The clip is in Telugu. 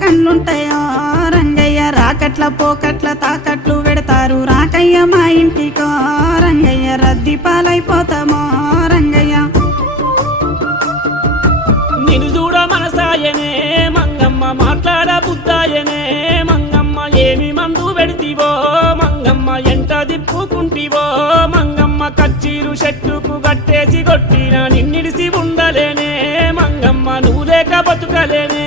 కన్నుంటాయో రంగయ్య రాకట్ల పోకట్ల తాకట్లు పెడతారు రాకయ్య మా ఇంటికో రంగయ్య రద్దీ పాలైపోతామో రంగయ్య నిన్ను చూడ మనసాయనే మంగమ్మ మాట్లాడ బుద్ధాయనే మంగమ్మ ఏమి మందు పెడితివో మంగమ్మ ఎంట దిప్పుకుంటివో మంగమ్మ కచ్చీరు చెట్టుకు గట్టేసి కొట్టిన నిన్నిడిసి ఉండలేనే మంగమ్మ నువ్వు లేక బతుకలేనే